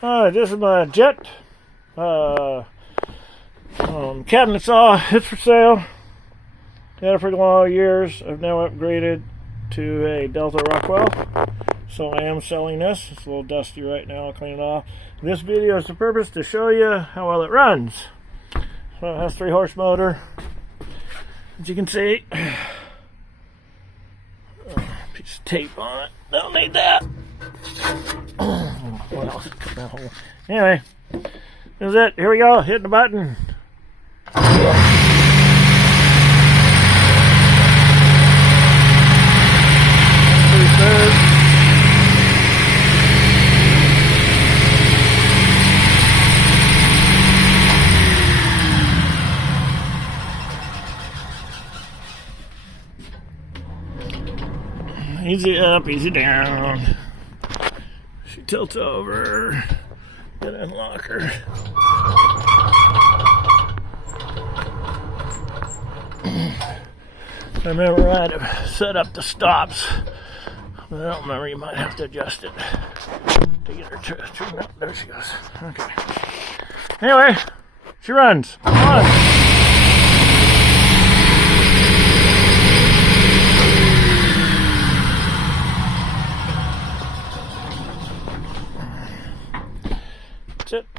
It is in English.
This is my jet cabinet saw. It's for sale. Had it for long years. I've now upgraded to a Delta Rockwell, so I am selling this. It's a little dusty right now. I'll clean it off. This video is the purpose to show you how well it runs. So it has 3-horse motor, as you can see. Piece of tape on it. Don't need that. What else? Anyway, this is it. Here we go. Hitting the button. Easy up, easy down. She tilts over. Gotta unlock her. I remember I had to set up the stops. But I don't remember, you might have to adjust it to get her to. There she goes. Okay. Anyway, she runs. Come on.